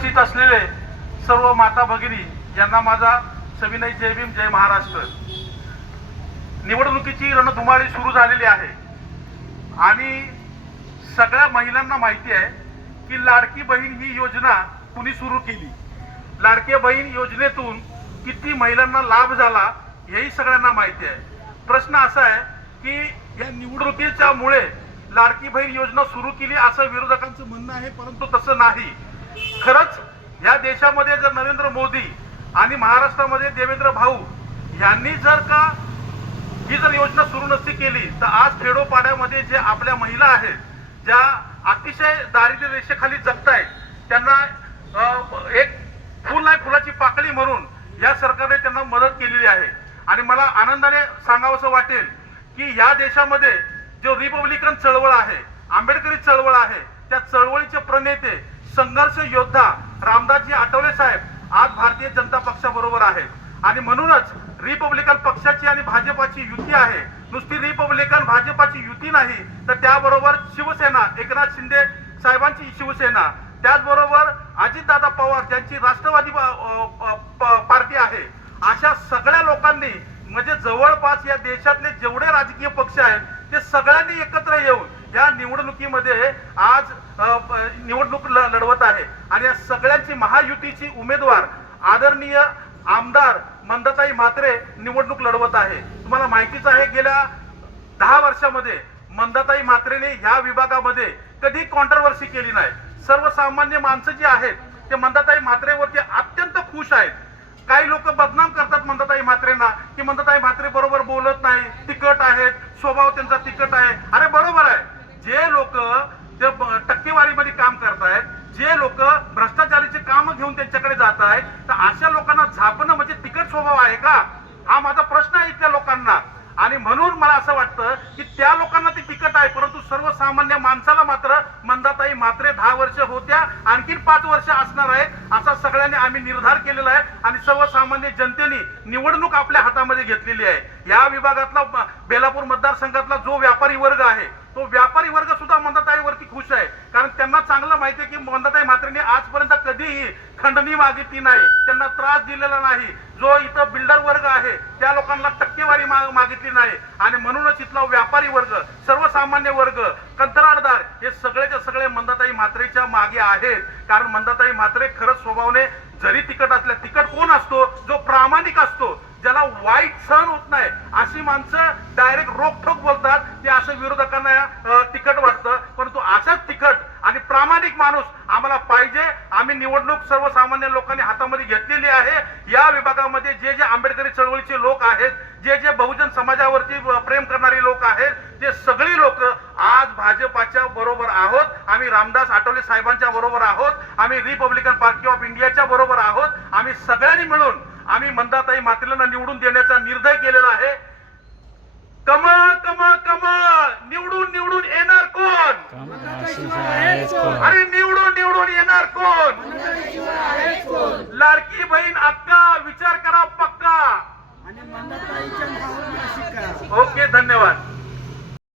उपस्थित असलेले सर्व माता भगिनी यांना माझा सविनय जय भीम जय महाराष्ट्र। निवडणुकीची रणधुमाळी सुरू झालेली आहे आणि सगळ्या महिलांना माहिती आहे की लाडकी बहीण ही योजना कुणी सुरू केली, लाडकी बहीण योजनेतून किती महिलांना लाभ झाला हेही सगळ्यांना माहिती आहे। प्रश्न असा आहे की या निवडणुकीच्या मुळे लाडकी बहीण योजना सुरू केली असं विरोधकांचं म्हणणं आहे, परंतु तसं नाही। खरंच या देशामध्ये जर नरेंद्र मोदी आणि महाराष्ट्रामध्ये देवेंद्र भाऊ यांनी जर का ही जर योजना सुरू नसती केली तर आज खेडोपाड्यामध्ये जे आपल्या महिला आहेत, ज्या अतिशय दारिद्र्य रेषेखाली जगतायत, त्यांना एक फुल नाही फुलाची पाकळी म्हणून या सरकारने त्यांना मदत केलेली आहे। आणि मला आनंदाने सांगावंसं वाटेल की या देशामध्ये जो रिपब्लिकन चळवळ आहे, आंबेडकरी चळवळ आहे, त्या चळवळीचे प्रणेते संघर्ष योद्धा रामदासजी आठवले साहेब आज भारतीय जनता पक्षाबरोबर आहेत। आणि म्हणूनच रिपब्लिकन पक्षाची आणि भाजपाची युती आहे। नुसती रिपब्लिकन भाजपाची युती नाही तर त्याबरोबर शिवसेना, एकनाथ शिंदे साहेबांची शिवसेना, त्याचबरोबर अजितदादा पवार ज्यांची राष्ट्रवादी पार्टी आहे, अशा सगळ्या लोकांनी म्हणजे जवळपास या देशातले जेवढे राजकीय पक्ष आहेत ते सगळ्यांनी एकत्र येऊन या निवडणुकीमध्ये आज निवडणूक लढवत आहे। आणि या सगळ्यांची महायुतीची उमेदवार आदरणीय आमदार मंदाताई म्हात्रे निवडणूक लढवत आहे। तुम्हाला माहितीच आहे गेल्या 10 वर्षामध्ये मंदाताई म्हात्रेने ह्या विभागामध्ये कधी कॉन्ट्रोवर्सी केली नाही। सर्वसामान्य माणसं जी आहेत ते मंदाताई म्हात्रेवरती अत्यंत खुश आहेत। काही लोक बदनाम करतात मंदाताई म्हात्रेंना की मंदाताई म्हात्रे बरोबर बोलत नाही, तिखट आहेत, स्वभाव त्यांचा तिखट आहे। अरे बरोबर आहे, जे लोक ते टक्केवारीमध्ये काम करतायत, जे लोक भ्रष्टाचाराचे काम घेऊन त्यांच्याकडे जात आहेत, तर अशा लोकांना झापणं म्हणजे तिखट स्वभाव आहे का? हा माझा प्रश्न आहे त्या लोकांना। आणि म्हणून मला असं वाटतं की त्या लोकांना ती तिखट आहे, परंतु सर्वसामान्य माणसाला मात्र मंदाताई म्हात्रे 10 वर्ष होत्या, आणखी 5 वर्ष असणार आहे असा सगळ्यांनी आम्ही निर्धार केलेला आहे। आणि सर्वसामान्य जनतेने निवडणूक आपल्या हातामध्ये घेतलेली आहे। या विभागातला बेलापूर मतदारसंघातला जो व्यापारी वर्ग आहे तो व्यापारी वर्ग सुद्धा मंदाताईवरती खुश आहे, कारण त्यांना चांगलं माहिती आहे की मंदाताई म्हात्रेंनी आजपर्यंत कधीही खंडणी मागितली नाही, त्यांना त्रास दिलेला नाही। जो इथं बिल्डर वर्ग आहे त्या लोकांना टक्केवारी मागितली नाही। आणि म्हणूनच इथला व्यापारी वर्ग, सर्वसामान्य वर्ग, कंत्राटदार हे सगळेच्या सगळे मंदाताई म्हात्रेच्या मागे आहेत। कारण मंदाताई म्हात्रे खरंच स्वभावाने जरी तिखट असल्या, तिखट कोण असतो? जो प्रामाणिक असतो, ज्याला वाईट सहन होत नाही, अशी माणसं डायरेक्ट रोखठोक बोलतात, ते असं विरोधकांना तिखट वाटतं। परंतु असाच तिखट आणि प्रामाणिक माणूस आम्हाला पाहिजे। आम्ही निवडणूक सर्वसामान्य लोकांनी हातामध्ये घेतलेली आहे। या विभागामध्ये जे जे आंबेडकरी चळवळीचे लोक आहेत, जे जे बहुजन समाजावरती प्रेम करणारे लोक आहेत, ते सगळी लोक आज भाजपाच्या बरोबर आहोत। आम्ही रामदास आठवले साहेबांच्या बरोबर आहोत, आम्ही रिपब्लिकन पार्टी ऑफ इंडियाच्या बरोबर आहोत। आम्ही सगळ्यांनी मिळून आम्ही मंदाताई म्हात्रेंना निवडून देण्याचा निर्णय केलेला आहे। कमळ कमळ कमळ, निवडून निवडून येणार कोण? अरे निवडून निवडून येणार कोण? लाडकी बहीण अक्का, विचार करा पक्का। ओके, धन्यवाद।